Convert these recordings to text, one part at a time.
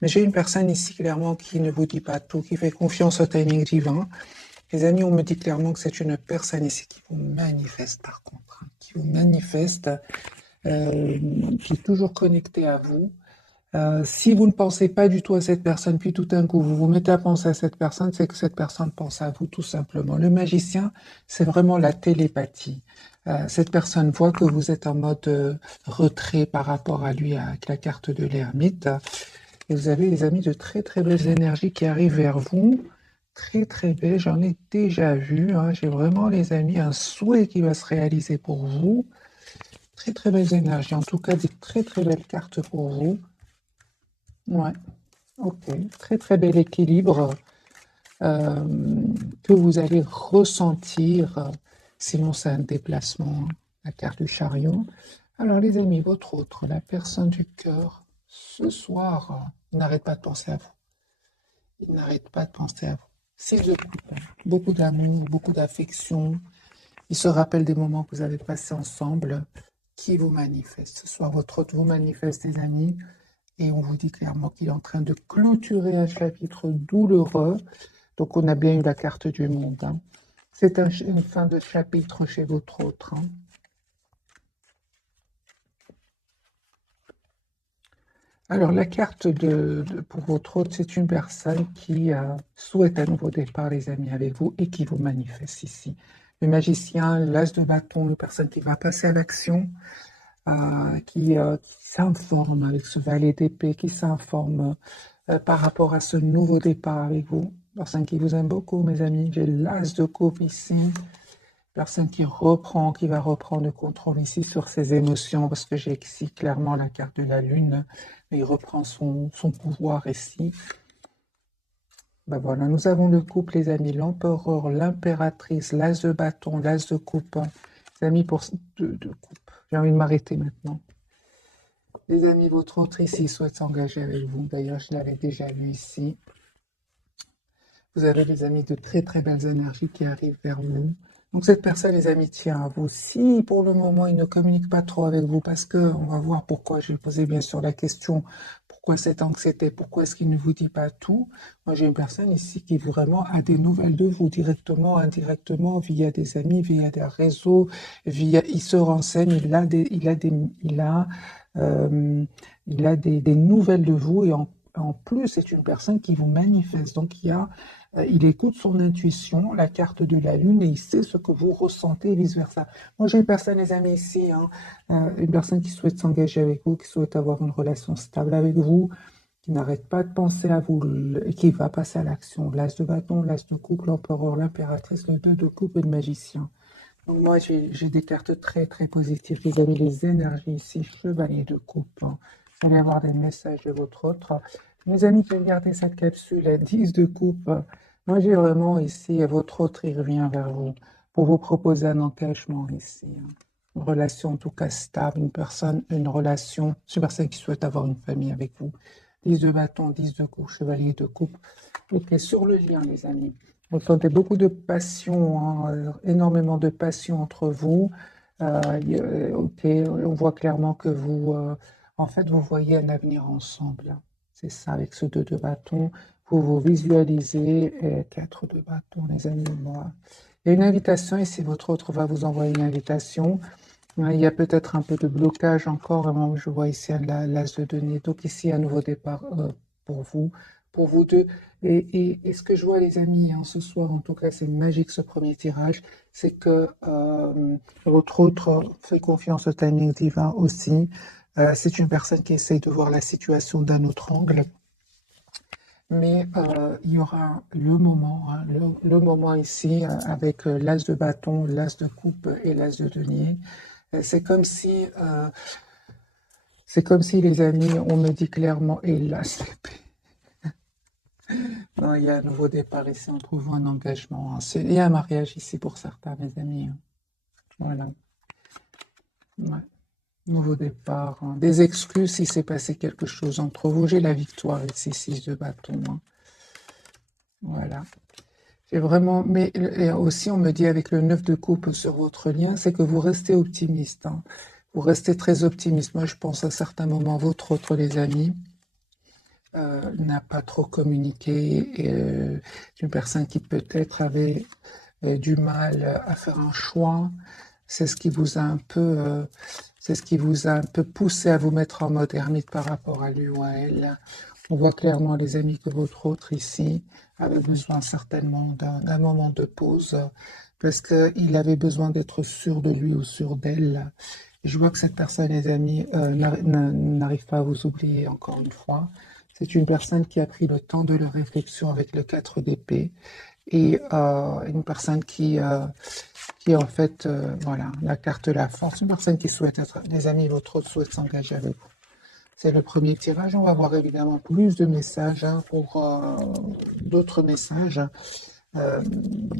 Mais j'ai une personne ici clairement qui ne vous dit pas tout, qui fait confiance au timing divin. Les amis, on me dit clairement que c'est une personne ici qui vous manifeste par contre, hein, qui vous manifeste, qui est toujours connectée à vous. Si vous ne pensez pas du tout à cette personne, puis tout d'un coup vous vous mettez à penser à cette personne, c'est que cette personne pense à vous tout simplement. Le magicien, c'est vraiment la télépathie. Cette personne voit que vous êtes en mode retrait par rapport à lui avec la carte de l'ermite. Et vous avez, les amis, de très très belles énergies qui arrivent vers vous. Très très belles, j'en ai déjà vu, hein. J'ai vraiment, les amis, un souhait qui va se réaliser pour vous. Très très belles énergies, en tout cas des très très belles cartes pour vous. Ouais. Ok, très très bel équilibre que vous allez ressentir, sinon c'est un déplacement, hein, la carte du chariot. Alors les amis, votre autre, la personne du cœur, ce soir, il n'arrête pas de penser à vous. Il n'arrête pas de penser à vous. Six de coupe, hein, beaucoup d'amour, beaucoup d'affection. Il se rappelle des moments que vous avez passés ensemble, qui vous manifeste. Ce soir, votre autre vous manifeste, les amis. Et on vous dit clairement qu'il est en train de clôturer un chapitre douloureux. Donc on a bien eu la carte du monde, hein. C'est une fin de chapitre chez votre autre, hein. Alors la carte pour votre autre, c'est une personne qui souhaite un nouveau départ, les amis, avec vous et qui vous manifeste ici. Le magicien, l'as de bâton, une personne qui va passer à l'action, qui s'informe avec ce valet d'épée, qui s'informe par rapport à ce nouveau départ avec vous. Personne qui vous aime beaucoup, mes amis. J'ai l'as de coupe ici. Personne qui va reprendre le contrôle ici sur ses émotions, parce que j'ai ici clairement la carte de la lune, mais il reprend son pouvoir ici. Ben voilà, nous avons le couple, les amis, l'empereur, l'impératrice, l'as de bâton, l'as de coupe. Les amis, de coupe. J'ai envie de m'arrêter maintenant. Les amis, votre autre ici souhaite s'engager avec vous. D'ailleurs, je l'avais déjà vu ici. Vous avez, les amis, de très très belles énergies qui arrivent vers vous. Donc cette personne, les amis, tient à vous. Si pour le moment, il ne communique pas trop avec vous, parce que on va voir pourquoi, je vais poser bien sûr la question, pourquoi cette anxiété, pourquoi est-ce qu'il ne vous dit pas tout. Moi, j'ai une personne ici qui vraiment a des nouvelles de vous, directement, indirectement, via des amis, via des réseaux, il se renseigne, euh, il a des nouvelles de vous, et en plus, c'est une personne qui vous manifeste. Donc, il écoute son intuition, la carte de la lune, et il sait ce que vous ressentez et vice-versa. Moi, j'ai une personne, les amis, ici, hein, une personne qui souhaite s'engager avec vous, qui souhaite avoir une relation stable avec vous, qui n'arrête pas de penser à vous et qui va passer à l'action. L'as de bâton, l'as de coupe, l'empereur, l'impératrice, le deux de coupe et le magicien. Donc moi, j'ai des cartes très, très positives. Vous avez les énergies ici, chevalier de coupe, hein. Vous allez avoir des messages de votre autre. Mes amis qui regardez cette capsule, à 10 de coupe. Moi, j'ai vraiment ici, votre autre, il revient vers vous pour vous proposer un engagement ici, hein. Une relation en tout cas stable, une relation, c'est une personne qui souhaite avoir une famille avec vous. 10 de bâton, 10 de coupe, chevalier de coupe. Ok, sur le lien, les amis. Vous sentez beaucoup de passion, hein, énormément de passion entre vous. Ok, on voit clairement que en fait, vous voyez un avenir ensemble, hein. C'est ça, avec ce 2 de bâton. Vous vous visualisez, et 4 de bâton, les amis. Moi. Il y a une invitation, et si votre autre va vous envoyer une invitation, il y a peut-être un peu de blocage encore. Vraiment, je vois ici l'as de denier. Donc ici, un nouveau départ pour vous, pour vous deux. Et ce que je vois, les amis, hein, ce soir, en tout cas, c'est magique ce premier tirage, c'est que votre autre fait confiance au timing divin aussi. C'est une personne qui essaye de voir la situation d'un autre angle. Mais il y aura le moment, hein, le moment ici, avec l'as de bâton, l'as de coupe et l'as de denier. C'est comme si, les amis, on me dit clairement, et là, non, il y a un nouveau départ ici, on trouve un engagement, hein. Il y a un mariage ici pour certains, mes amis, hein. Voilà. Ouais. Nouveau départ, hein. Des excuses si s'est passé quelque chose entre vous. J'ai la victoire ici, 6 de bâton, hein. Voilà. J'ai vraiment, mais et aussi, on me dit avec le 9 de coupe sur votre lien, c'est que vous restez optimiste, hein. Vous restez très optimiste. Moi, je pense à certains moments, votre autre, les amis. n'a pas trop communiqué, et, une personne qui peut-être avait du mal à faire un choix. C'est ce qui vous a un peu, c'est ce qui vous a un peu poussé à vous mettre en mode ermite par rapport à lui ou à elle. On voit clairement, les amis, que votre autre ici avait besoin certainement d'un moment de pause parce qu'il avait besoin d'être sûr de lui ou sûr d'elle. Je vois que cette personne, les amis, n'arrive pas à vous oublier encore une fois. C'est une personne qui a pris le temps de la réflexion avec le 4 d'épée et une personne qui en fait, voilà, la carte de la force, une personne qui souhaite être, les amis, votre autre souhaite s'engager avec vous. C'est le premier tirage. On va voir évidemment plus de messages pour d'autres messages euh,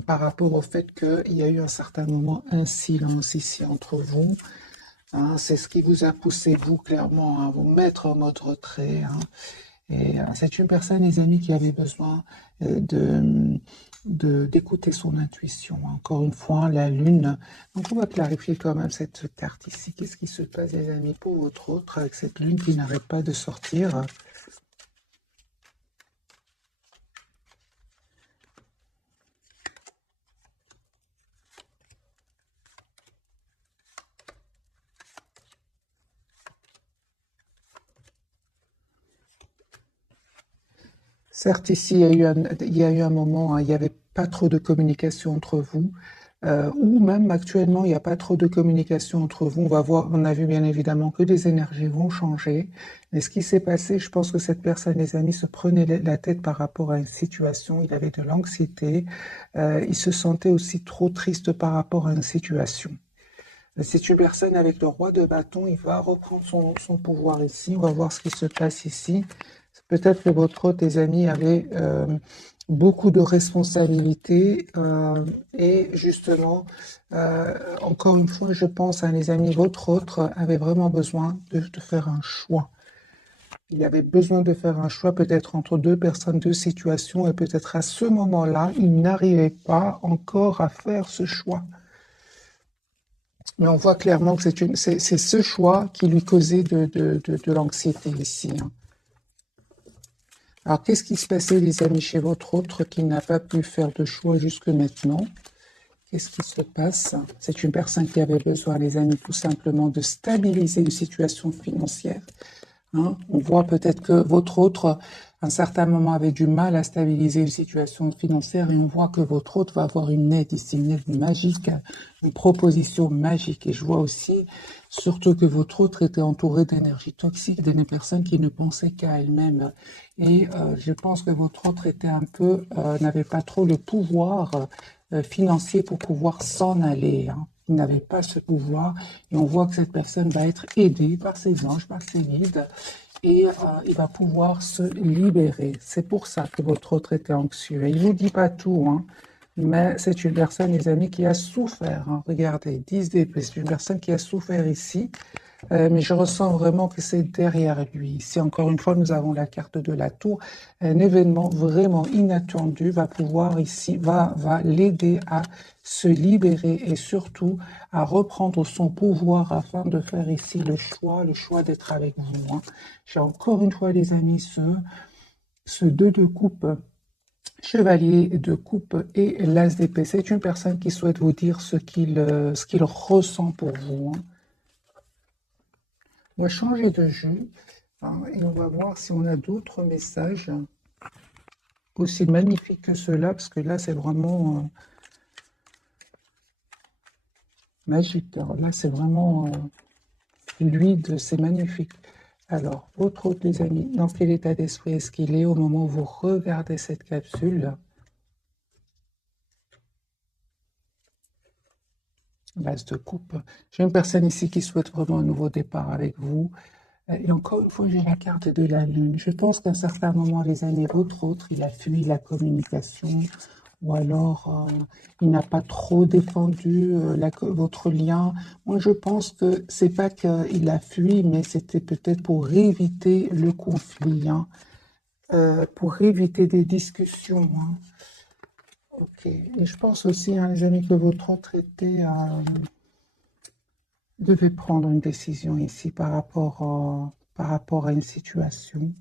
par rapport au fait qu'il y a eu un certain moment un silence ici entre vous. Hein. C'est ce qui vous a poussé, vous, clairement, à vous mettre en mode retrait. Hein. Et c'est une personne, les amis, qui avait besoin d'écouter son intuition. Encore une fois, la lune. Donc, on va clarifier quand même cette carte ici. Qu'est-ce qui se passe, les amis, pour votre autre, avec cette lune qui n'arrête pas de sortir? Certes, ici, il y a eu un moment, hein, il n'y avait pas trop de communication entre vous, ou même actuellement, il n'y a pas trop de communication entre vous. On va voir, on a vu bien évidemment que les énergies vont changer. Mais ce qui s'est passé, je pense que cette personne, les amis, se prenait la tête par rapport à une situation. Il avait de l'anxiété. Il se sentait aussi trop triste par rapport à une situation. C'est une personne avec le roi de bâton, il va reprendre son pouvoir ici. On va voir ce qui se passe ici. Peut-être que votre autre, tes amis, avaient beaucoup de responsabilités et justement, encore une fois, je pense à les amis, votre autre avait vraiment besoin de faire un choix. Il avait besoin de faire un choix peut-être entre deux personnes, deux situations, et peut-être à ce moment-là, il n'arrivait pas encore à faire ce choix. Mais on voit clairement que c'est ce choix qui lui causait de l'anxiété ici. Hein. Alors, qu'est-ce qui se passait, les amis, chez votre autre qui n'a pas pu faire de choix jusque maintenant? Qu'est-ce qui se passe? C'est une personne qui avait besoin, les amis, tout simplement de stabiliser une situation financière. Hein. On voit peut-être que votre autre, à un certain moment, avait du mal à stabiliser une situation financière et on voit que votre autre va avoir une aide ici, une aide magique, une proposition magique. Et je vois aussi, surtout que votre autre était entouré d'énergie toxique, des personnes qui ne pensaient qu'à elles-mêmes. Et je pense que votre autre était un peu, n'avait pas trop le pouvoir financier pour pouvoir s'en aller. Hein. Il n'avait pas ce pouvoir et on voit que cette personne va être aidée par ses anges, par ses guides et il va pouvoir se libérer. C'est pour ça que votre autre était anxieux. Et il ne vous dit pas tout, hein, mais c'est une personne, les amis, qui a souffert. Hein. Regardez, 10 d'épée, c'est une personne qui a souffert ici. Mais je ressens vraiment que c'est derrière lui. Ici, encore une fois, nous avons la carte de la tour. Un événement vraiment inattendu va pouvoir ici, va l'aider à se libérer et surtout à reprendre son pouvoir afin de faire ici le choix d'être avec vous. Hein. J'ai encore une fois, les amis, ce 2 de coupe, chevalier de coupe et l'as d'épée. C'est une personne qui souhaite vous dire ce qu'il ressent pour vous. Hein. On va changer de jeu hein, et on va voir si on a d'autres messages aussi magnifiques que ceux-là, parce que là, c'est vraiment magique. Alors là, c'est vraiment fluide, c'est magnifique. Alors, votre autre, les amis, dans quel état d'esprit est-ce qu'il est au moment où vous regardez cette capsule? L'as de coupe. J'ai une personne ici qui souhaite vraiment un nouveau départ avec vous. Et encore une fois, j'ai la carte de la lune. Je pense qu'à un certain moment, les amis, votre autre, il a fui la communication ou alors il n'a pas trop défendu votre lien. Moi, je pense que c'est pas qu'il a fui, mais c'était peut-être pour éviter le conflit, hein, pour éviter des discussions. Hein. Ok. Et je pense aussi, hein, les amis, que votre autre devait prendre une décision ici par rapport à une situation.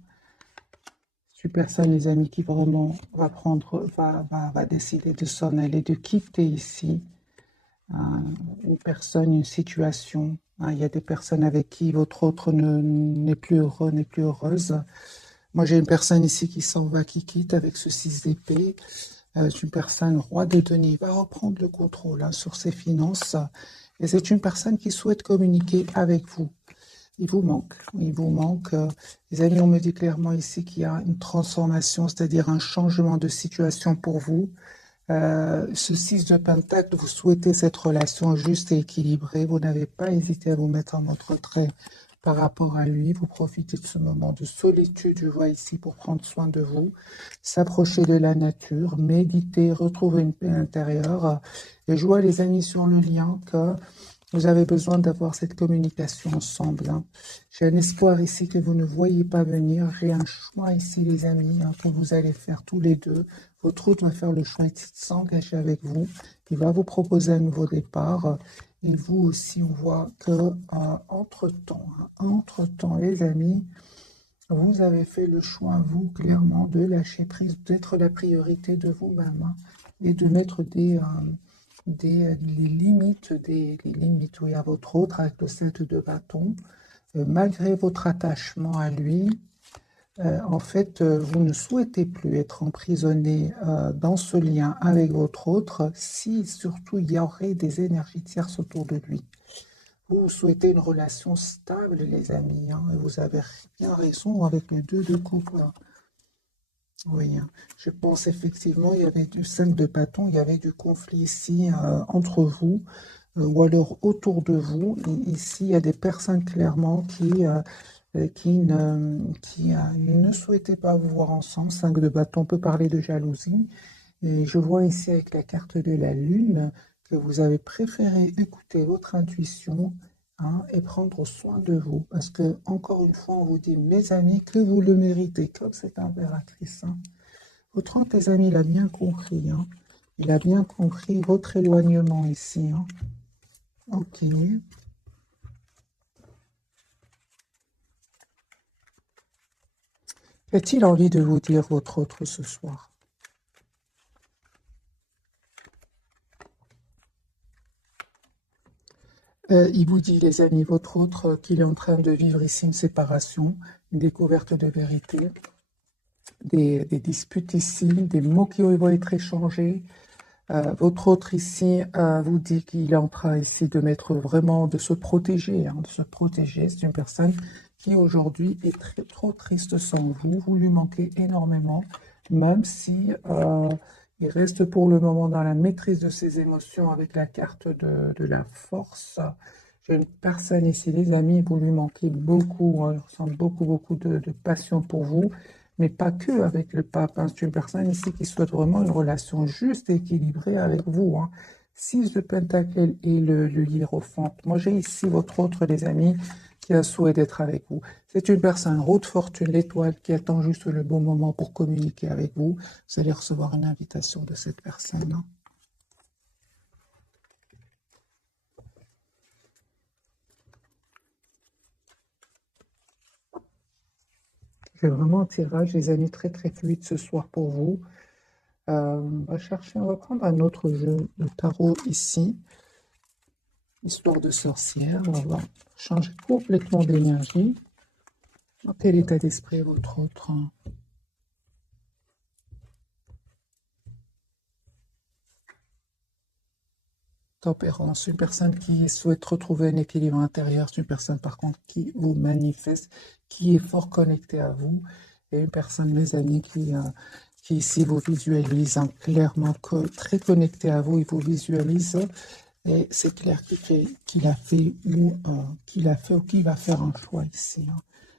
C'est une personne, les amis, qui vraiment va décider de s'en aller, de quitter ici une personne, une situation. Il y a des personnes avec qui votre autre n'est plus heureux, n'est plus heureuse. Moi, j'ai une personne ici qui s'en va, qui quitte avec ce 6 d'épée. C'est une personne roi des deniers. Il va reprendre le contrôle sur ses finances. Et c'est une personne qui souhaite communiquer avec vous. Il vous manque. Il vous manque. Les amis, on me dit clairement ici qu'il y a une transformation, c'est-à-dire un changement de situation pour vous. Ce 6 de Pentacle, vous souhaitez cette relation juste et équilibrée. Vous n'avez pas hésité à vous mettre en votre retrait par rapport à lui. Vous profitez de ce moment de solitude, je vois ici, pour prendre soin de vous, s'approcher de la nature, méditer, retrouver une paix intérieure. Et je vois, les amis, sur le lien que vous avez besoin d'avoir cette communication ensemble. J'ai un espoir ici que vous ne voyez pas venir. J'ai un choix ici, les amis, que vous allez faire tous les deux. Votre autre va faire le choix de s'engager avec vous. Il va vous proposer un nouveau départ. Et vous aussi, on voit que entre-temps, les amis, vous avez fait le choix, vous, clairement, de lâcher prise, d'être la priorité de vous-même et de mettre les limites, oui, à votre autre avec le 7 de bâton. Malgré votre attachement à lui, en fait, vous ne souhaitez plus être emprisonné dans ce lien avec votre autre si surtout il y aurait des énergies tierces autour de lui. Vous souhaitez une relation stable, les amis, et vous avez bien raison avec le 2 de coupe. Oui, je pense effectivement, il y avait du 5 de bâton, il y avait du conflit ici entre vous, ou alors autour de vous. Et ici, il y a des personnes clairement qui ne souhaitaient pas vous voir ensemble. 5 de bâton peut parler de jalousie. Et je vois ici avec la carte de la lune que vous avez préféré écouter votre intuition et prendre soin de vous. Parce que, encore une fois, on vous dit, mes amis, que vous le méritez, comme cette impératrice. Votre autre, les amis, il a bien compris. Il a bien compris votre éloignement ici. Ok. A-t-il envie de vous dire votre autre ce soir? Il vous dit, les amis, votre autre, qu'il est en train de vivre ici une séparation, une découverte de vérité, des disputes ici, des mots qui vont être échangés. Votre autre ici vous dit qu'il est en train ici de mettre vraiment, de se protéger, de se protéger. C'est une personne qui aujourd'hui est trop triste sans vous. Vous lui manquez énormément, même si il reste pour le moment dans la maîtrise de ses émotions avec la carte de la force. J'ai une personne ici, les amis, vous lui manquez beaucoup. Il ressent beaucoup de passion pour vous, mais pas que avec le pape. C'est une personne ici qui souhaite vraiment une relation juste et équilibrée avec vous. 6 de Pentacle et le hiérophante. Moi, j'ai ici votre autre, les amis, qui a souhait d'être avec vous. C'est une personne roue de fortune, l'étoile, qui attend juste le bon moment pour communiquer avec vous. Vous allez recevoir une invitation de cette personne. J'ai vraiment un tirage, les amis, très fluide ce soir pour vous. On va prendre un autre jeu de tarot ici. Histoire de sorcière, on va changer complètement d'énergie. Dans quel état d'esprit est votre autre? Tempérance, une personne qui souhaite retrouver un équilibre intérieur, c'est une personne par contre qui vous manifeste, qui est fort connectée à vous, et une personne, mes amis, qui ici vous visualise clairement, très connectée à vous, il vous visualise, et c'est clair qu'il a fait ou qu'il va faire un choix ici.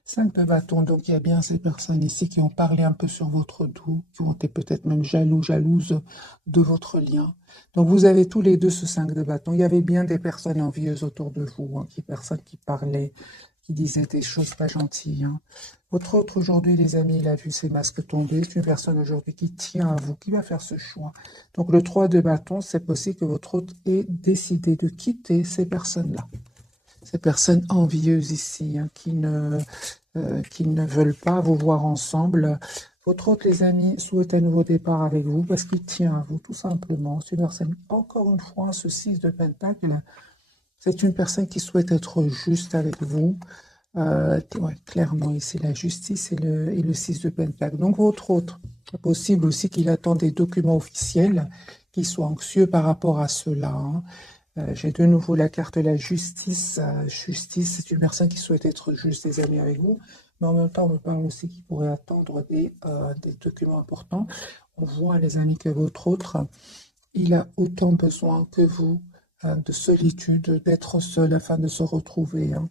5 de bâton, donc il y a bien ces personnes ici qui ont parlé un peu sur votre dos, qui ont été peut-être même jalouses de votre lien. Donc vous avez tous les deux ce 5 de bâton. Il y avait bien des personnes envieuses autour de vous, personnes qui parlaient, qui disaient des choses pas gentilles. Votre autre aujourd'hui, les amis, il a vu ses masques tomber. C'est une personne aujourd'hui qui tient à vous, qui va faire ce choix. Donc le 3 de bâton, c'est possible que votre autre ait décidé de quitter ces personnes-là. Ces personnes envieuses ici, qui ne veulent pas vous voir ensemble. Votre autre, les amis, souhaite un nouveau départ avec vous parce qu'il tient à vous, tout simplement. C'est une personne, encore une fois, ce 6 de Pentacle, c'est une personne qui souhaite être juste avec vous. Ouais, clairement, ici, la justice et le 6 de Pentacle. Donc, votre autre, c'est possible aussi qu'il attend des documents officiels, qu'il soit anxieux par rapport à cela, hein. J'ai de nouveau la carte de la justice. Justice, c'est une personne qui souhaite être juste, des amis, avec vous. Mais en même temps, on me parle aussi qu'il pourrait attendre des documents importants. On voit, les amis, que votre autre, il a autant besoin que vous de solitude, d'être seul afin de se retrouver, hein.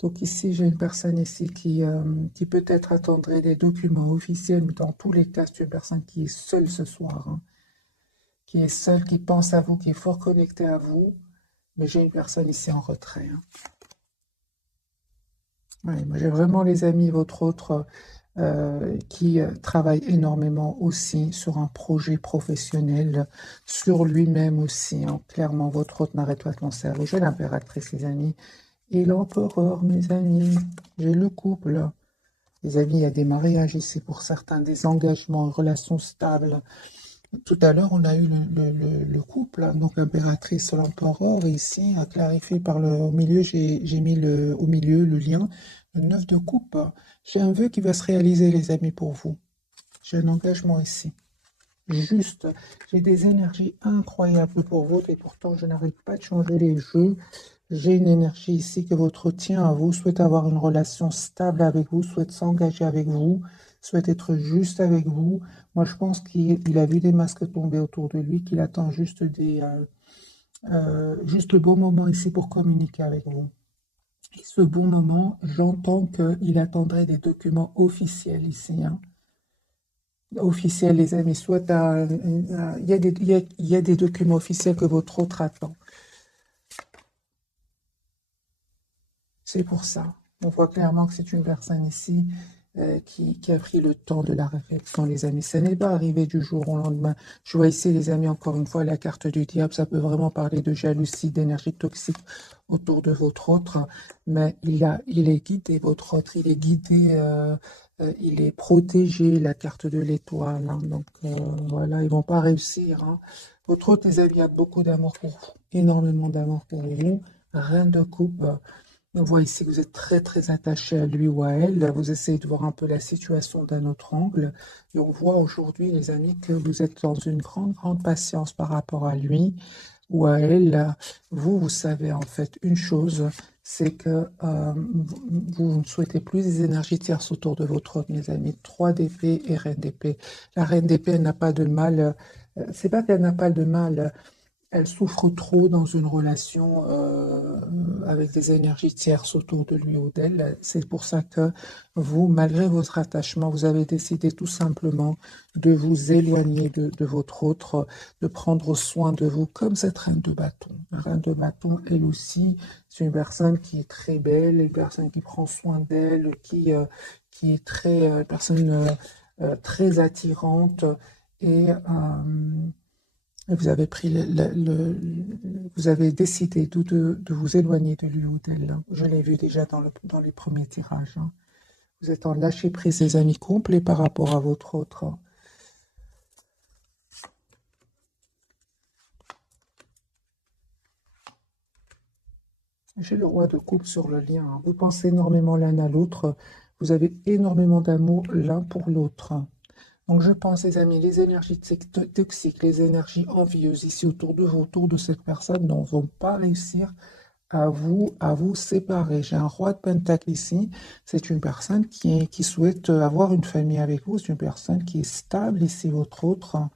Donc ici, j'ai une personne ici qui peut-être attendrait des documents officiels, mais dans tous les cas, c'est une personne qui est seule ce soir, hein, qui est seule, qui pense à vous, qui est fort connectée à vous. Mais j'ai une personne ici en retrait, hein. Ouais, moi j'ai vraiment, les amis, votre autre qui travaille énormément aussi sur un projet professionnel, sur lui-même aussi, hein. Clairement, votre autre n'arrête pas de penser à vous. J'ai l'impératrice, les amis, et l'empereur, mes amis. J'ai le couple. Les amis, il y a des mariages ici pour certains, des engagements, une relation stable. Tout à l'heure, on a eu le couple, hein, donc l'impératrice, l'empereur, ici, à clarifier par au milieu, j'ai mis au milieu le lien, le 9 de coupe. J'ai un vœu qui va se réaliser, les amis, pour vous. J'ai un engagement ici. Juste, j'ai des énergies incroyables pour vous, et pourtant, je n'arrive pas de changer les jeux. J'ai une énergie ici que votre tient à vous, souhaite avoir une relation stable avec vous, souhaite s'engager avec vous, souhaite être juste avec vous. Moi, je pense qu'il a vu des masques tomber autour de lui, qu'il attend juste le bon moment ici pour communiquer avec vous. Et ce bon moment, j'entends qu'il attendrait des documents officiels ici, hein. Officiels, les amis, soit il y a il y a des documents officiels que votre autre attend. C'est pour ça. On voit clairement que c'est une personne ici qui a pris le temps de la réflexion, les amis. Ça n'est pas arrivé du jour au lendemain. Je vois ici, les amis, encore une fois, la carte du diable. Ça peut vraiment parler de jalousie, d'énergie toxique autour de votre autre. Mais il est guidé, votre autre. Il est guidé, il est protégé, la carte de l'étoile, hein. Donc, voilà, ils vont pas réussir, hein. Votre autre, les amis, a beaucoup d'amour pour vous. Énormément d'amour pour vous. Reine de coupe. On voit ici que vous êtes très très attaché à lui ou à elle. Vous essayez de voir un peu la situation d'un autre angle. Et on voit aujourd'hui, les amis, que vous êtes dans une grande patience par rapport à lui ou à elle. Vous savez en fait une chose, c'est que vous ne souhaitez plus des énergies tierces autour de votre autre, mes amis. 3 d'épée et reine d'épée. La reine d'épée, elle n'a pas de mal. C'est pas qu'elle n'a pas de mal. Elle souffre trop dans une relation avec des énergies tierces autour de lui ou d'elle. C'est pour ça que vous, malgré votre attachement, vous avez décidé tout simplement de vous éloigner de votre autre, de prendre soin de vous, comme cette reine de bâton. La reine de bâton, elle aussi, c'est une personne qui est très belle, une personne qui prend soin d'elle, qui est personne très attirante et vous avez pris vous avez décidé de vous éloigner de lui ou d'elle. Je l'ai vu déjà dans les premiers tirages, hein. Vous êtes en lâcher prise, les amis, complet par rapport à votre autre. J'ai le roi de coupe sur le lien, hein. Vous pensez énormément l'un à l'autre. Vous avez énormément d'amour l'un pour l'autre. Donc je pense, les amis, les énergies toxiques, les énergies envieuses ici autour de vous, autour de cette personne, ne vont pas réussir à vous séparer. J'ai un roi de pentacle ici. C'est une personne qui souhaite avoir une famille avec vous. C'est une personne qui est stable ici, votre autre.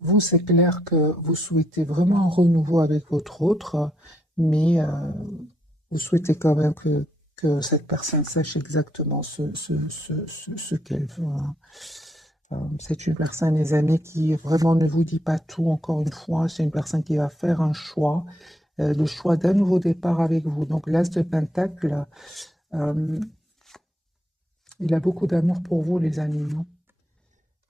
Vous, c'est clair que vous souhaitez vraiment un renouveau avec votre autre, mais vous souhaitez quand même que cette personne sache exactement ce qu'elle veut, hein. C'est une personne, les amis, qui vraiment ne vous dit pas tout, encore une fois. C'est une personne qui va faire un choix, le choix d'un nouveau départ avec vous. Donc, l'As de Pentacle, euh, il a beaucoup d'amour pour vous, les amis, hein.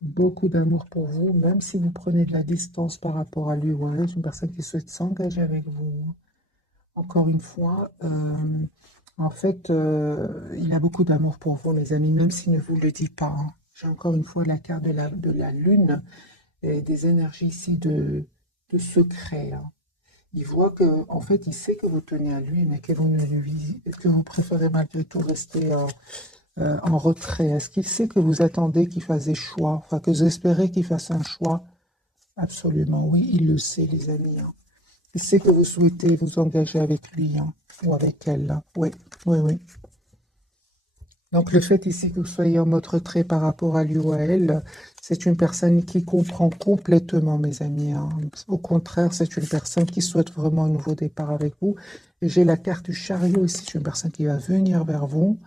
Beaucoup d'amour pour vous, même si vous prenez de la distance par rapport à lui ou à elle. C'est une personne qui souhaite s'engager avec vous, hein. encore une fois, en fait, il a beaucoup d'amour pour vous, mes amis, même s'il ne vous le dit pas, hein. J'ai encore une fois la carte de la lune et des énergies ici de secret, hein. Il voit que, en fait, il sait que vous tenez à lui, mais que vous ne lui, que vous préférez malgré tout rester en retrait. Est-ce qu'il sait que vous attendez qu'il fasse des choix, enfin que vous espérez qu'il fasse un choix? Absolument, oui, il le sait, les amis, hein. Il sait que vous souhaitez vous engager avec lui, hein, ou avec elle, hein. Oui, oui, oui. Donc le fait ici que vous soyez en mode retrait par rapport à lui ou à elle, c'est une personne qui comprend complètement, mes amis, hein. Au contraire, c'est une personne qui souhaite vraiment un nouveau départ avec vous. Et j'ai la carte du chariot ici, c'est une personne qui va venir vers vous.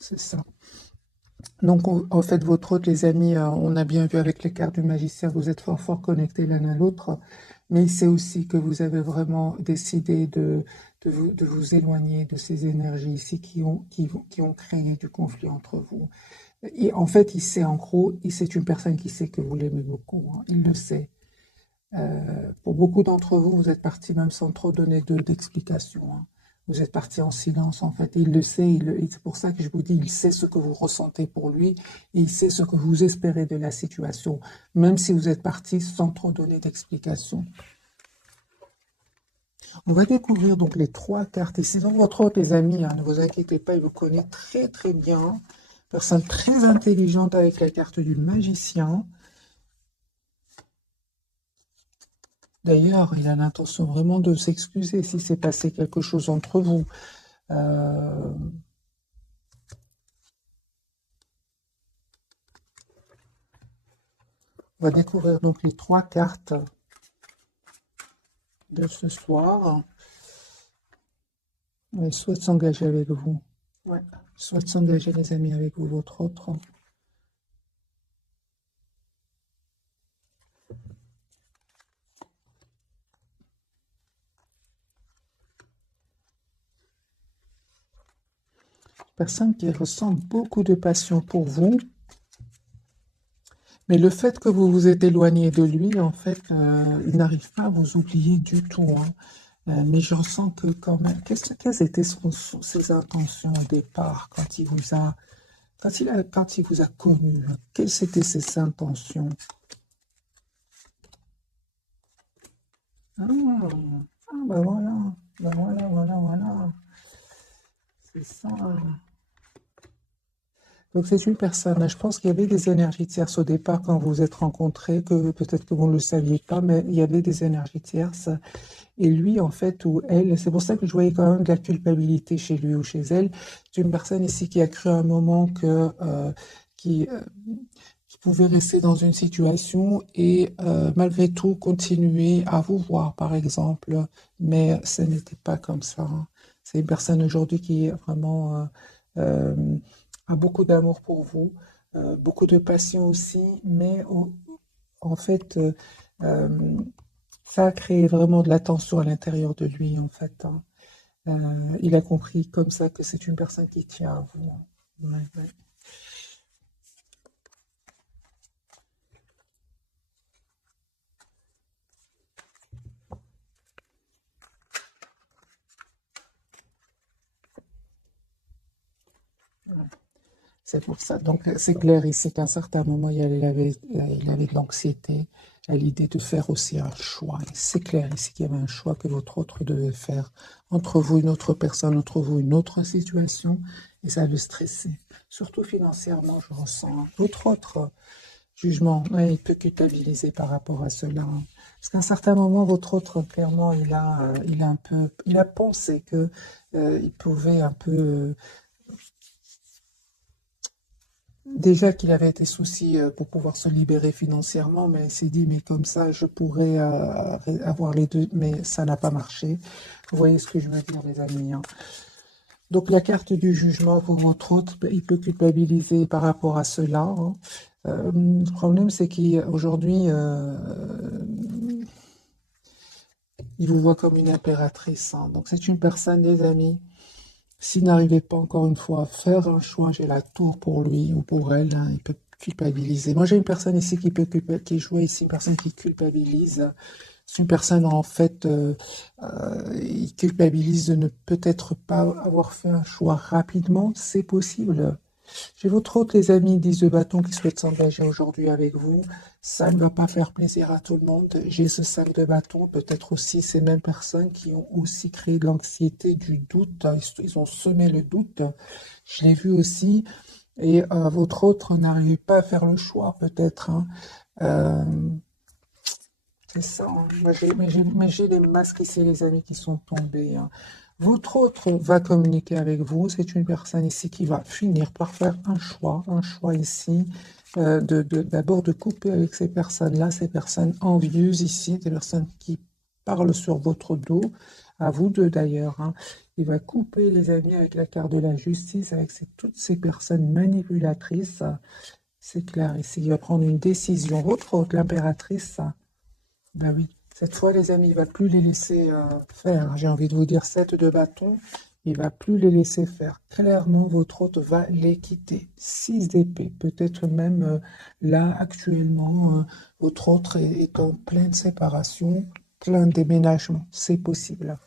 C'est ça. Donc, en fait, votre hôte, les amis, on a bien vu avec les cartes du magicien, vous êtes fort, fort connectés l'un à l'autre, mais il sait aussi que vous avez vraiment décidé de vous éloigner de ces énergies ici qui ont créé du conflit entre vous. Et en fait, il sait en gros, et c'est une personne qui sait que vous l'aimez beaucoup, hein, il le sait. Pour beaucoup d'entre vous, vous êtes partis même sans trop donner d'explications, hein. Vous êtes partis en silence, en fait. Et il le sait, et c'est pour ça que je vous dis, il sait ce que vous ressentez pour lui, et il sait ce que vous espérez de la situation, même si vous êtes partis sans trop donner d'explications. On va découvrir donc les trois cartes ici. Dans votre hôte, les amis, hein, ne vous inquiétez pas, il vous connaît très très bien. Personne très intelligente avec la carte du magicien. D'ailleurs, il a l'intention vraiment de s'excuser si s'est passé quelque chose entre vous. Euh, on va découvrir donc les trois cartes de ce soir. Il souhaite s'engager avec vous. Ouais. Il souhaite s'engager, les amis, avec vous, votre autre. Personne qui ressent beaucoup de passion pour vous. Mais le fait que vous vous êtes éloigné de lui, en fait, il n'arrive pas à vous oublier du tout, hein. Mais je ressens que quand même, quelles étaient ses intentions au départ quand il vous a, quand il vous a connu, hein, quelles étaient ses intentions? Ah, ah, ben voilà, ben voilà, voilà, voilà, c'est ça. Donc c'est une personne, je pense qu'il y avait des énergies tierces au départ quand vous vous êtes rencontrés, que peut-être que vous ne le saviez pas, mais il y avait des énergies tierces. Et lui, en fait, ou elle, c'est pour ça que je voyais quand même de la culpabilité chez lui ou chez elle. C'est une personne ici qui a cru à un moment qui, euh, qui pouvait rester dans une situation et malgré tout continuer à vous voir, par exemple. Mais ce n'était pas comme ça, hein. C'est une personne aujourd'hui qui est vraiment a beaucoup d'amour pour vous, beaucoup de passion aussi, mais en fait, euh, ça a créé vraiment de la tension à l'intérieur de lui, en fait, hein. Il a compris comme ça que c'est une personne qui tient à vous, hein. Ouais, ouais. C'est pour ça. Donc, c'est clair ici qu'à un certain moment, il avait de l'anxiété à l'idée de faire aussi un choix. Et c'est clair ici qu'il y avait un choix que votre autre devait faire entre vous, une autre personne, entre vous, une autre situation. Et ça le stressait. Surtout financièrement, je ressens, hein. Votre autre jugement, ouais, il peut culpabiliser par rapport à cela, hein. Parce qu'à un certain moment, votre autre, clairement, il a un peu, il a pensé que il pouvait un peu déjà qu'il avait des soucis pour pouvoir se libérer financièrement, mais il s'est dit, mais comme ça, je pourrais avoir les deux, mais ça n'a pas marché. Vous voyez ce que je veux dire, les amis, hein. Donc la carte du jugement pour votre autre, ben, il peut culpabiliser par rapport à cela, hein. Le problème, c'est qu'aujourd'hui, il vous voit comme une impératrice, hein. Donc c'est une personne, les amis, S'il n'arrivait pas encore une fois à faire un choix, j'ai la tour pour lui ou pour elle, hein, il peut culpabiliser. Moi, j'ai une personne ici qui peut qui joue ici, une personne qui culpabilise. C'est une personne, en fait, il culpabilise de ne peut-être pas avoir fait un choix rapidement. C'est possible. J'ai votre hôte, les amis, 10 de bâton qui souhaitent s'engager aujourd'hui avec vous. Ça ne va pas faire plaisir à tout le monde. J'ai ce 5 de bâton, peut-être aussi ces mêmes personnes qui ont aussi créé de l'anxiété, du doute. Ils ont semé le doute. Je l'ai vu aussi. Et votre autre n'arrive pas à faire le choix, peut-être, hein. Euh, c'est ça, hein. Moi, mais j'ai les masques ici, les amis, qui sont tombés, hein. Votre autre va communiquer avec vous. C'est une personne ici qui va finir par faire un choix ici, d'abord de couper avec ces personnes-là, ces personnes envieuses ici, des personnes qui parlent sur votre dos, à vous deux d'ailleurs, hein. Il va couper, les amis, avec la carte de la justice, avec toutes ces personnes manipulatrices. C'est clair, ici, il va prendre une décision. Votre autre, l'impératrice. Ben oui, cette fois, les amis, il va plus les laisser faire. J'ai envie de vous dire 7 de bâton, il va plus les laisser faire. Clairement, votre hôte va les quitter. 6 d'épée, peut-être même là, actuellement, votre hôte est en pleine séparation, plein déménagement. C'est possible.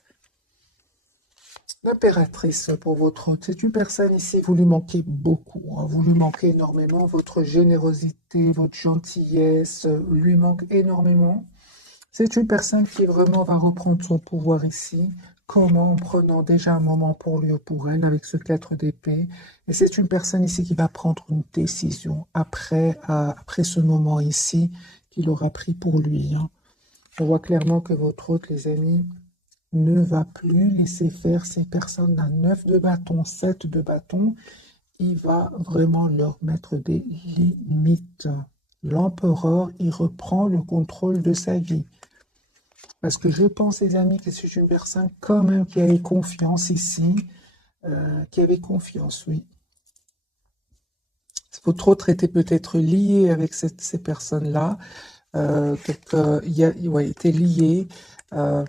L'impératrice pour votre hôte, c'est une personne ici, vous lui manquez beaucoup, hein. Vous lui manquez énormément, votre générosité, votre gentillesse lui manque énormément. C'est une personne qui vraiment va reprendre son pouvoir ici. Comment? En prenant déjà un moment pour lui ou pour elle avec ce 4 d'épée. Et c'est une personne ici qui va prendre une décision après ce moment ici qu'il aura pris pour lui, hein. On voit clairement que votre hôte, les amis, ne va plus laisser faire ces personnes d'un 9 de bâton, 7 de bâton. Il va vraiment leur mettre des limites. L'empereur, il reprend le contrôle de sa vie. Parce que je pense, les amis, que c'est une personne quand même qui avait confiance ici, qui avait confiance, oui. Votre autre était peut-être lié avec ces personnes-là, ouais, était lié, euh,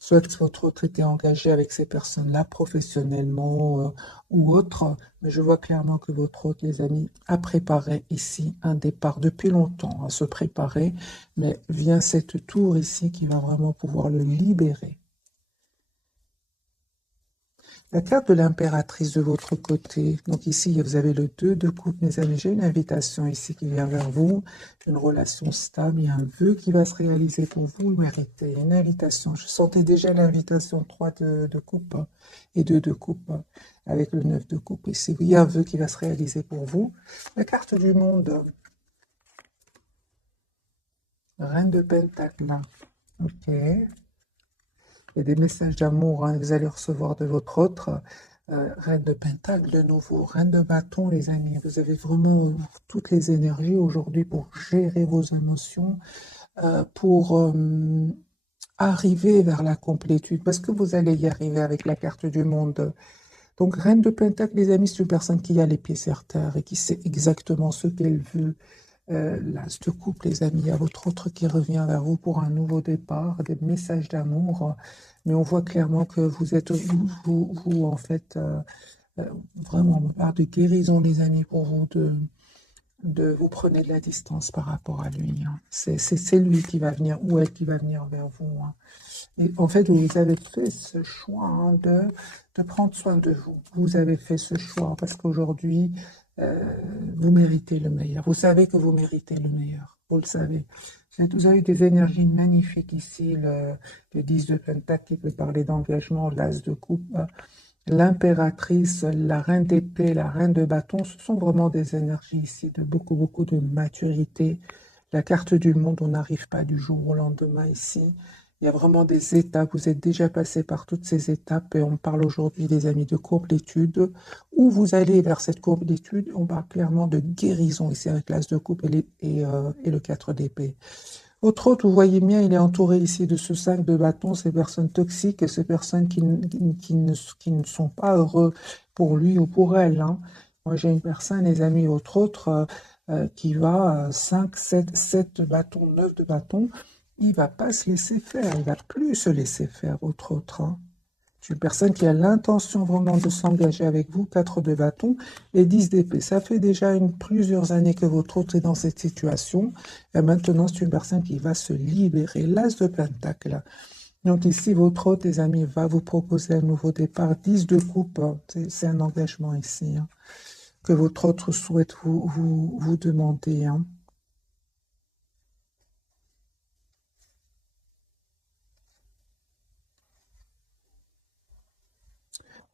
soit que votre autre était engagé avec ces personnes-là professionnellement ou autre, mais je vois clairement que votre autre, les amis, a préparé ici un départ depuis longtemps, à se préparer, mais vient cette tour ici qui va vraiment pouvoir le libérer. La carte de l'impératrice de votre côté. Donc ici, vous avez le 2 de coupe, mes amis. J'ai une invitation ici qui vient vers vous. Une relation stable. Il y a un vœu qui va se réaliser pour vous. Le méritez. Une invitation. Je sentais déjà l'invitation 3 de coupe et 2 de coupe avec le 9 de coupe ici. Il y a un vœu qui va se réaliser pour vous. La carte du monde. Reine de Pentacle. Ok. Et des messages d'amour, hein, que vous allez recevoir de votre autre. Reine de Pentacle de nouveau, Reine de Bâton, les amis. Vous avez vraiment toutes les énergies aujourd'hui pour gérer vos émotions, pour arriver vers la complétude, parce que vous allez y arriver avec la carte du monde. Donc, Reine de Pentacle, les amis, c'est une personne qui a les pieds sur terre et qui sait exactement ce qu'elle veut. L'As de coupe, les amis, il y a votre autre qui revient vers vous pour un nouveau départ, des messages d'amour, mais on voit clairement que vous êtes, vous en fait, vraiment, on parle de guérison, les amis, pour vous, vous prenez de la distance par rapport à lui, hein. C'est lui qui va venir, ou elle qui va venir vers vous, hein. Et en fait, vous avez fait ce choix, hein, de prendre soin de vous. Vous avez fait ce choix parce qu'aujourd'hui, vous méritez le meilleur. Vous savez que vous méritez le meilleur. Vous le savez. Vous avez des énergies magnifiques ici. Le 10 de Pentacle qui peut parler d'engagement, l'As de coupe, l'impératrice, la reine d'épée, la reine de bâton. Ce sont vraiment des énergies ici de beaucoup, beaucoup de maturité. La carte du monde, on n'arrive pas du jour au lendemain ici. Il y a vraiment des étapes. Vous êtes déjà passé par toutes ces étapes et on parle aujourd'hui, les amis, de complétude. Où vous allez vers cette complétude, on parle clairement de guérison ici avec l'As de coupe et le 4 d'épée. Autre autre, vous voyez bien, il est entouré ici de ce 5 de bâton, ces personnes toxiques et ces personnes qui ne sont pas heureux pour lui ou pour elle, hein. Moi, j'ai une personne, les amis, autre, qui va 5, 7 de bâton, 9 de bâton. Il va pas se laisser faire, il va plus se laisser faire, autre, hein. C'est une personne qui a l'intention vraiment de s'engager avec vous, 4 de bâton et 10 d'épée. Ça fait déjà plusieurs années que votre autre est dans cette situation. Et maintenant, c'est une personne qui va se libérer. L'as de pentacle. Donc ici, votre autre, les amis, va vous proposer un nouveau départ. 10 de coupe, c'est un engagement ici, hein, que votre autre souhaite vous demander. Hein.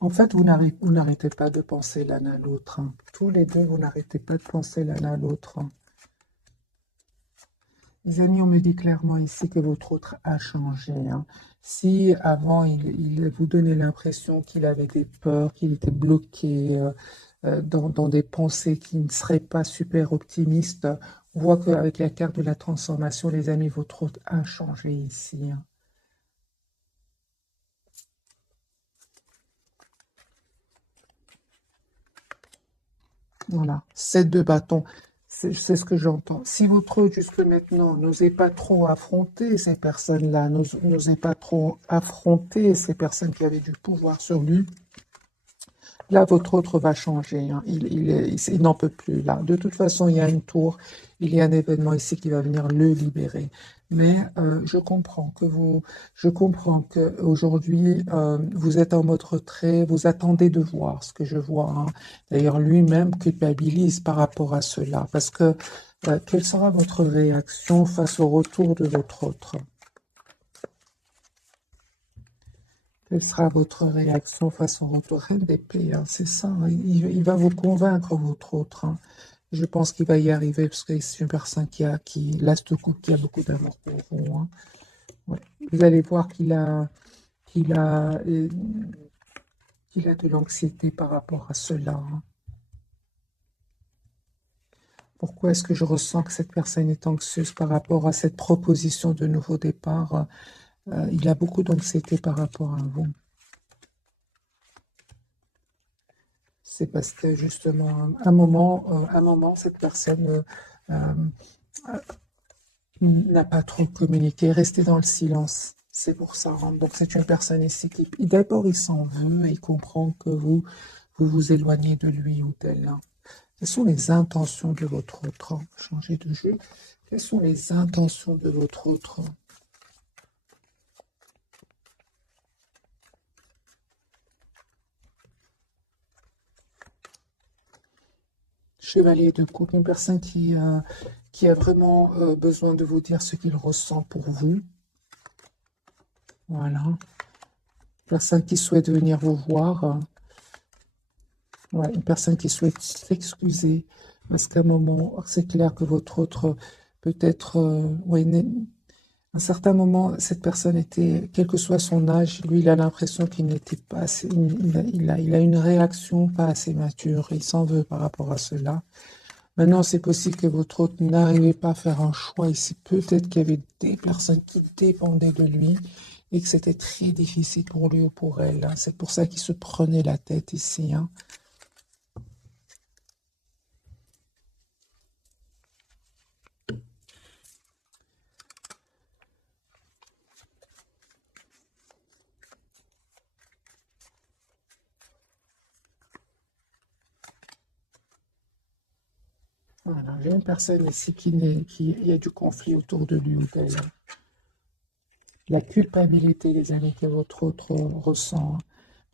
En fait, vous n'arrêtez pas de penser l'un à l'autre. Hein. Tous les deux, vous n'arrêtez pas de penser l'un à l'autre. Hein. Les amis, on me dit clairement ici que votre autre a changé. Hein. Si avant, il vous donnait l'impression qu'il avait des peurs, qu'il était bloqué dans des pensées qui ne seraient pas super optimistes, on voit qu'avec la carte de la transformation, les amis, votre autre a changé ici. Hein. Voilà, 7 de bâton. C'est ce que j'entends. Si votre jusque maintenant n'osez pas trop affronter ces personnes-là, n'osez pas trop affronter ces personnes qui avaient du pouvoir sur lui, là, votre autre va changer. Hein. Il n'en peut plus là. De toute façon, il y a une tour, il y a un événement ici qui va venir le libérer. Mais je comprends que aujourd'hui vous êtes en mode retrait, vous attendez de voir ce que je vois. Hein. D'ailleurs, lui-même culpabilise par rapport à cela, parce que quelle sera votre réaction face au retour de votre autre? Quelle sera votre réaction face au retour? Reine d'épée, hein, c'est ça. Hein. Il va vous convaincre, votre autre. Hein. Je pense qu'il va y arriver parce que c'est une personne l'as de coupe, qui a beaucoup d'amour pour vous. Hein. Ouais. Vous allez voir qu'il a, euh, qu'il a de l'anxiété par rapport à cela. Hein. Pourquoi est-ce que je ressens que cette personne est anxieuse par rapport à cette proposition de nouveau départ? Il a beaucoup d'anxiété par rapport à vous. C'est parce que justement, à un moment, cette personne n'a pas trop communiqué, resté dans le silence. C'est pour ça. Hein. Donc c'est une personne ici qui, d'abord, il s'en veut et il comprend que vous éloignez de lui ou d'elle. Hein. Quelles sont les intentions de votre autre? Hein. Changer de jeu. Quelles sont les intentions de votre autre? Chevalier de coupe, une personne qui a vraiment besoin de vous dire ce qu'il ressent pour vous. Voilà. Personne qui souhaite venir vous voir. Ouais, une personne qui souhaite s'excuser. Parce qu'à un moment, c'est clair que votre autre, peut-être, ouais, à un certain moment, cette personne était, quel que soit son âge, lui, il a l'impression qu'il n'était pas assez, il a une réaction pas assez mature. Il s'en veut par rapport à cela. Maintenant, c'est possible que votre autre n'arrivait pas à faire un choix ici. Peut-être qu'il y avait des personnes qui dépendaient de lui et que c'était très difficile pour lui ou pour elle. Hein. C'est pour ça qu'il se prenait la tête ici. Hein. Voilà, j'ai une personne ici il y a du conflit autour de lui ou d'elle. La culpabilité, les amis, que votre autre ressent. Hein.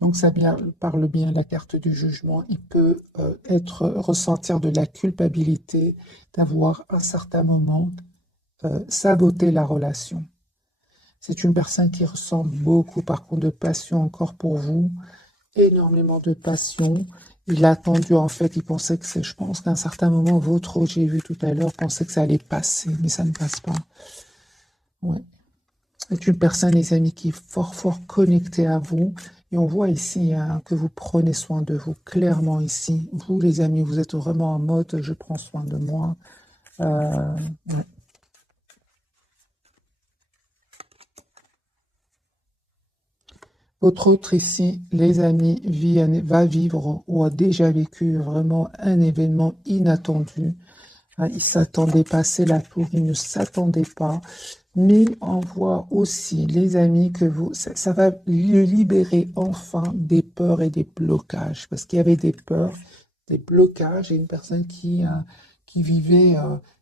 Donc ça parle bien la carte du jugement. Il peut ressentir de la culpabilité d'avoir à un certain moment saboté la relation. C'est une personne qui ressent beaucoup, par contre, de passion encore pour vous, énormément de passion. Il a attendu, en fait, il pensait que je pense qu'à un certain moment, votre, j'ai vu tout à l'heure, pensait que ça allait passer, mais ça ne passe pas. Ouais. C'est une personne, les amis, qui est fort, fort connectée à vous. Et on voit ici hein, que vous prenez soin de vous, clairement ici. Vous, les amis, vous êtes vraiment en mode, je prends soin de moi. Ouais. Votre autre ici, les amis, va vivre ou a déjà vécu vraiment un événement inattendu. Hein, il ne s'attendait pas, c'est la tour, il ne s'attendait pas. Mais on voit aussi, les amis, que ça va le libérer enfin des peurs et des blocages. Parce qu'il y avait des peurs, des blocages, et une personne qui vivait,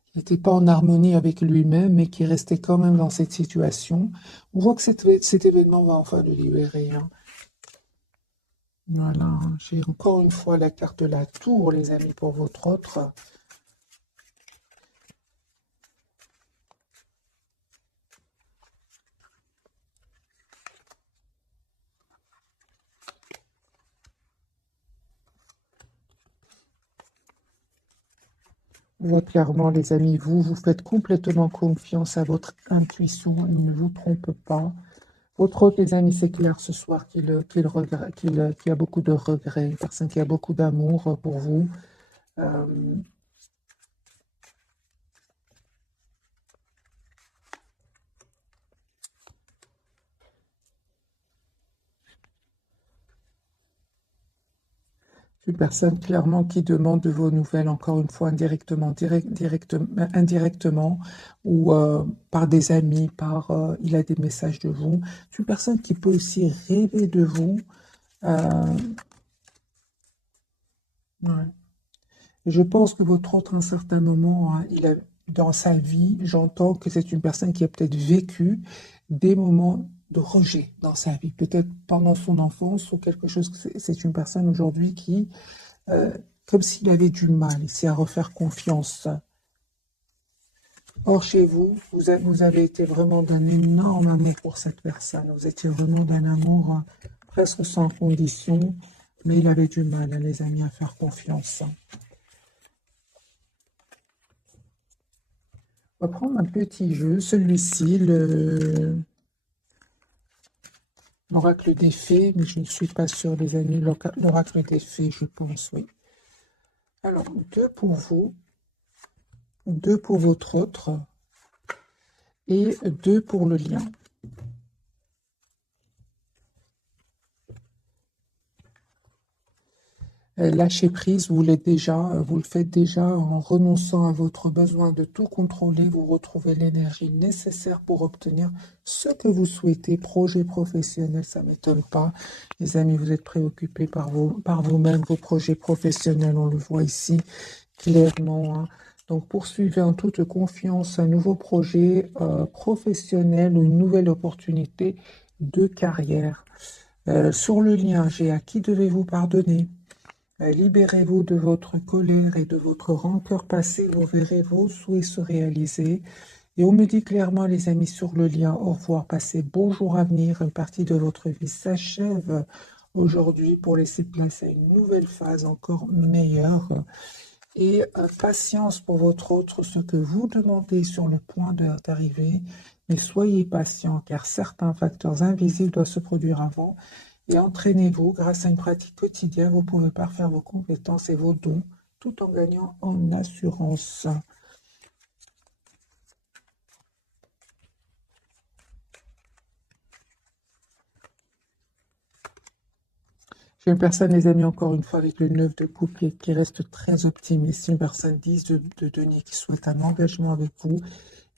qui n'était pas en harmonie avec lui-même, mais qui restait quand même dans cette situation. On voit que cet événement va enfin le libérer. Hein. Voilà, hein. J'ai encore une fois la carte de la tour, les amis, pour votre autre. On voit clairement, les amis, vous faites complètement confiance à votre intuition, il ne vous trompe pas. Votre autre, les amis, c'est clair ce soir qu'il a beaucoup de regrets, une personne qui a beaucoup d'amour pour vous. Euh, une personne clairement qui demande de vos nouvelles, encore une fois, indirectement, indirectement, ou par des amis, il a des messages de vous. C'est une personne qui peut aussi rêver de vous. Euh, ouais. Je pense que votre autre, à un certain moment, hein, dans sa vie, j'entends que c'est une personne qui a peut-être vécu des moments de rejet dans sa vie, peut-être pendant son enfance ou quelque chose. C'est une personne aujourd'hui qui, euh, comme s'il avait du mal ici à refaire confiance. Or, chez vous, vous avez été vraiment d'un énorme amour pour cette personne. Vous étiez vraiment d'un amour presque sans condition, mais il avait du mal, hein, les amis, à faire confiance. On va prendre un petit jeu, celui-ci, l'oracle des fées, mais je ne suis pas sûre, les amis, l'oracle des fées, je pense, oui. Alors, deux pour vous, deux pour votre autre, et deux pour le lien. Lâcher prise, vous le faites déjà en renonçant à votre besoin de tout contrôler. Vous retrouvez l'énergie nécessaire pour obtenir ce que vous souhaitez. Projet professionnel, ça ne m'étonne pas. Les amis, vous êtes préoccupés par vous-même, vos projets professionnels, on le voit ici clairement. Hein. Donc, poursuivez en toute confiance un nouveau projet professionnel ou une nouvelle opportunité de carrière. Sur le lien, j'ai à qui devez-vous pardonner? Libérez-vous de votre colère et de votre rancœur passée, vous verrez vos souhaits se réaliser. Et on me dit clairement, les amis, sur le lien, au revoir, passez bonjour à venir, une partie de votre vie s'achève aujourd'hui pour laisser place à une nouvelle phase encore meilleure. Et patience pour votre autre, ce que vous demandez sur le point d'arriver, mais soyez patient car certains facteurs invisibles doivent se produire avant. Et entraînez-vous, grâce à une pratique quotidienne, vous pouvez parfaire vos compétences et vos dons tout en gagnant en assurance. J'ai une personne, les amis, encore une fois, avec le 9 de coupe qui reste très optimiste. Une personne 10 de denier qui souhaite un engagement avec vous.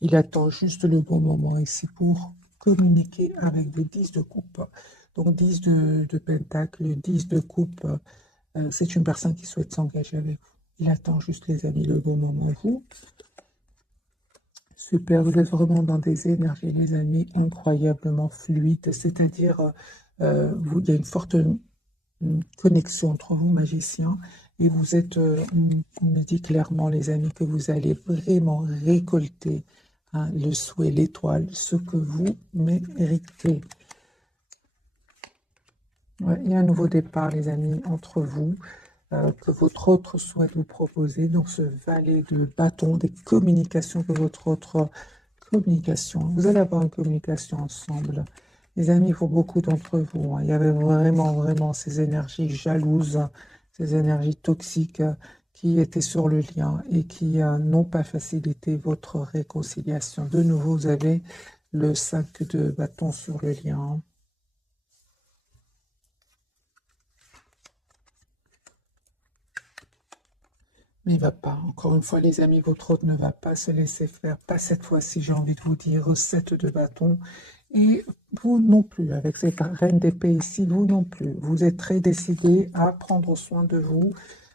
Il attend juste le bon moment et c'est pour communiquer avec le 10 de coupe. Donc 10 de pentacle, 10 de coupe, c'est une personne qui souhaite s'engager avec vous. Il attend juste, les amis, le bon moment. Vous, super, vous êtes vraiment dans des énergies, les amis, incroyablement fluides. C'est-à-dire, il y a une forte connexion entre vous, magiciens, et vous êtes, on me dit clairement, les amis, que vous allez vraiment récolter hein, le souhait, l'étoile, ce que vous méritez. Ouais, il y a un nouveau départ, les amis, entre vous, que votre autre souhaite vous proposer dans ce valet de bâton, des communications que votre autre communication. Vous allez avoir une communication ensemble. Les amis, pour beaucoup d'entre vous, hein, il y avait vraiment, vraiment ces énergies jalouses, ces énergies toxiques qui étaient sur le lien et qui n'ont pas facilité votre réconciliation. De nouveau, vous avez le 5 de bâton sur le lien. Mais il va pas. Encore une fois, les amis, votre hôte ne va pas se laisser faire. Pas cette fois-ci, j'ai envie de vous dire, recette de bâton. Et vous non plus, avec cette reine d'épée ici, vous non plus. Vous êtes très décidé à prendre soin de vous,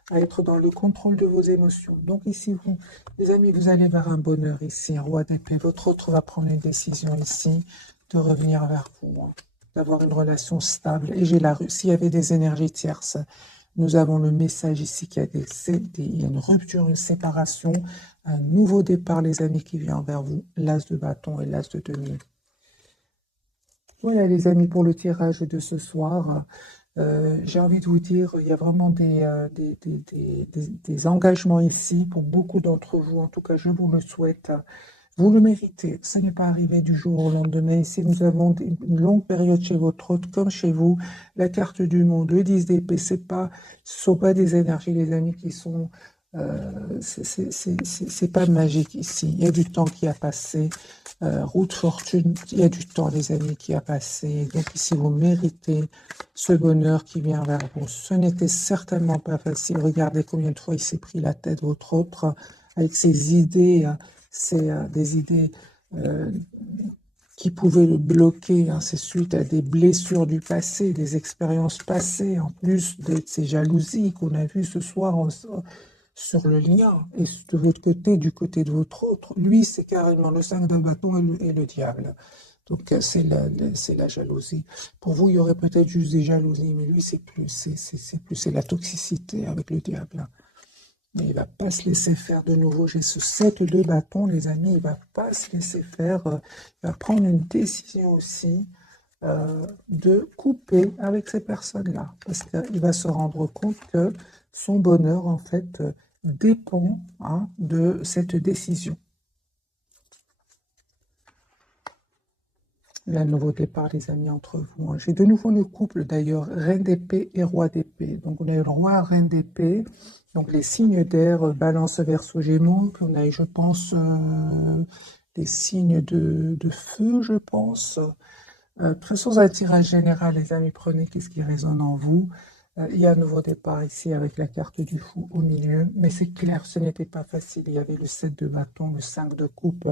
à être dans le contrôle de vos émotions. Donc ici, vous, les amis, vous allez vers un bonheur ici, un roi d'épée. Votre autre va prendre une décision ici de revenir vers vous, hein, d'avoir une relation stable. Et j'ai la rue. S'il y avait des énergies tierces, nous avons le message ici qu'il y a il y a une rupture, une séparation, un nouveau départ, les amis, qui vient vers vous. L'as de bâton et l'as de denier. Voilà les amis pour le tirage de ce soir. J'ai envie de vous dire, il y a vraiment des engagements ici pour beaucoup d'entre vous. En tout cas, je vous le souhaite. Vous le méritez. Ça n'est pas arrivé du jour au lendemain. Ici, nous avons une longue période chez votre hôte, comme chez vous. La carte du monde, le 10 d'épée, ce ne sont pas des énergies, les amis, qui sont... c'est pas magique ici. Il y a du temps qui a passé. Route fortune, il y a du temps, les amis, qui a passé. Donc ici, vous méritez ce bonheur qui vient vers vous. Ce n'était certainement pas facile. Regardez combien de fois il s'est pris la tête, votre autre, avec ses idées. C'est des idées qui pouvaient le bloquer. Hein. C'est suite à des blessures du passé, des expériences passées, en plus de ces jalousies qu'on a vues ce soir sur le lien. Et de votre côté, du côté de votre autre, lui, c'est carrément le 5 de bâton et le diable. Donc, c'est la jalousie. Pour vous, il y aurait peut-être juste des jalousies, mais lui, c'est plus, c'est la toxicité avec le diable. Mais il ne va pas se laisser faire de nouveau. J'ai ce 7 de bâton, les amis. Il ne va pas se laisser faire. Il va prendre une décision aussi de couper avec ces personnes-là. Parce qu'il va se rendre compte que son bonheur, en fait, dépend de cette décision. Il y a un nouveau départ, les amis, entre vous. J'ai de nouveau le couple, d'ailleurs, reine d'épée et roi d'épée. Donc, on a eu le roi, reine d'épée. Donc, les signes d'air, balance, verseau, gémeaux. Puis, on a eu, je pense, les signes de feu, je pense. Faisons un tirage général, les amis. Prenez qu'est-ce qui résonne en vous. Il y a un nouveau départ ici avec la carte du fou au milieu. Mais c'est clair, ce n'était pas facile. Il y avait le 7 de bâton, le 5 de coupe.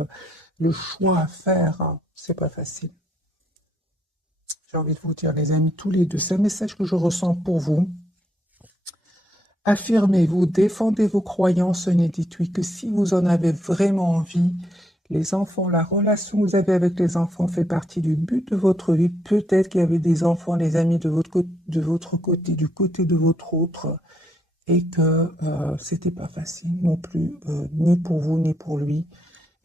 Le choix à faire, hein, c'est pas facile. J'ai envie de vous dire, les amis, tous les deux, c'est un message que je ressens pour vous. Affirmez-vous, défendez vos croyances, ne dites-oui que si vous en avez vraiment envie. Les enfants, la relation que vous avez avec les enfants fait partie du but de votre vie. Peut-être qu'il y avait des enfants, les amis, de votre côté, du côté de votre autre, et que c'était pas facile non plus, ni pour vous, ni pour lui.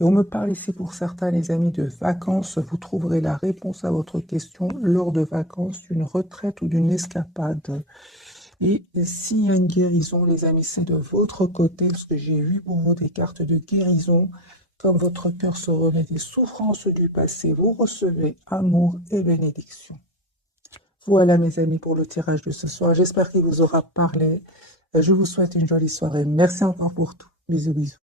Et on me parle ici pour certains, les amis, de vacances. Vous trouverez la réponse à votre question lors de vacances, d'une retraite ou d'une escapade. Et s'il y a une guérison, les amis, c'est de votre côté, parce que j'ai vu pour vous des cartes de guérison. Comme votre cœur se remet des souffrances du passé, vous recevez amour et bénédiction. Voilà, mes amis, pour le tirage de ce soir. J'espère qu'il vous aura parlé. Je vous souhaite une jolie soirée. Merci encore pour tout. Bisous, bisous.